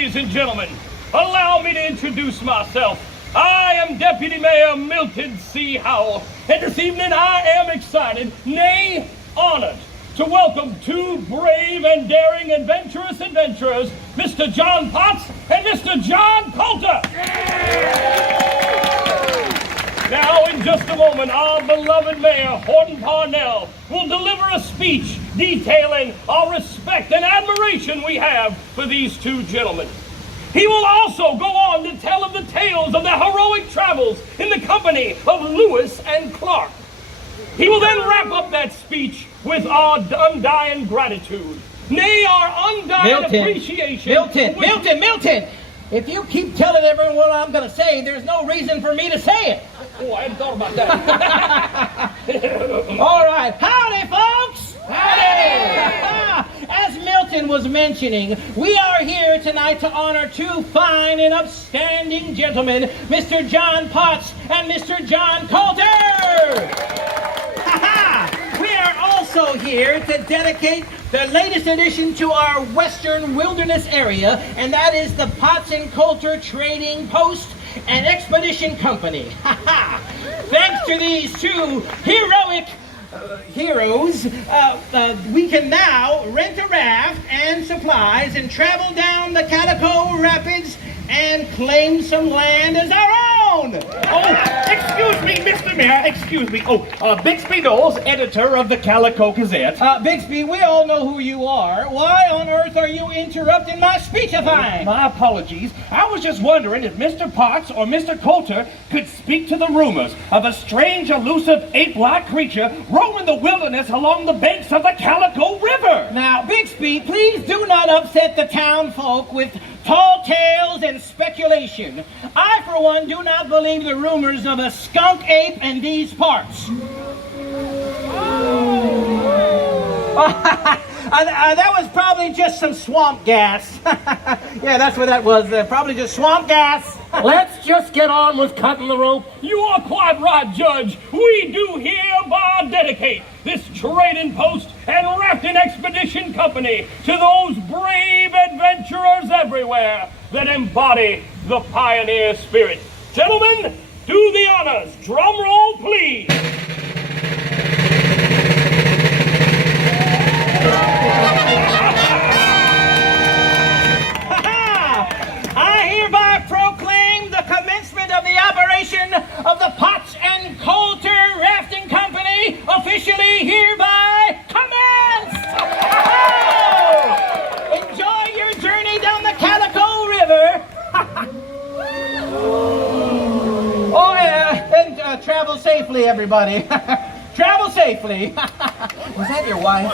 ladies and gentlemen, allow me to introduce myself. I am Deputy Mayor Milton C. Howell, and this evening I am excited, nay, honored, to welcome two brave and daring adventurous adventurers, Mr. John Potts and Mr. John Coulter. Now, in just a moment, our beloved Mayor, Horton Parnell, will deliver a speech detailing our respect and admiration we have for these two gentlemen. He will also go on to tell of the tales of their heroic travels in the company of Lewis and Clark. He will then wrap up that speech with our undying gratitude, nay, our undying appreciation. Milton! If you keep telling everyone what I'm going to say, there's no reason for me to say it. Oh, I hadn't thought about that. All right. Howdy, folks! Howdy! As Milton was mentioning, we are here tonight to honor two fine and upstanding gentlemen, Mr. John Potts and Mr. John Coulter! We are also here to dedicate the latest addition to our western wilderness area, and that is the Potts and Coulter Trading Post and Expedition Company. Thanks to these two heroic heroes, we can now rent a raft and supplies and travel down the Calico Rapids and claim some land as our own. Oh, excuse me, Mr. Mayor, excuse me. Bixby Knowles, editor of the Calico Gazette. Bixby, we all know who you are. Why on earth are you interrupting my speechifying? My apologies. I was just wondering if Mr. Potts or Mr. Coulter could speak to the rumors of a strange, elusive, ape-like creature roaming the wilderness along the banks of the Calico River. Now, Bixby, please do not upset the town folk with tall tales and speculation. I, for one, do not believe the rumors of a skunk ape in these parts. That was probably just some swamp gas. Yeah, that's what that was. Probably just swamp gas. Let's just get on with cutting the rope. You are quite right, Judge. We do hereby dedicate this trading post and rafting expedition company to those brave adventurers everywhere that embody the pioneer spirit. Gentlemen, do the honors. Drum roll, please. I hereby proclaim the commencement of the operation of the Potts and Coulter Rafting Company officially hereby commenced! Enjoy your journey down the Calico River. And travel safely, everybody. Travel safely. Was that your wife?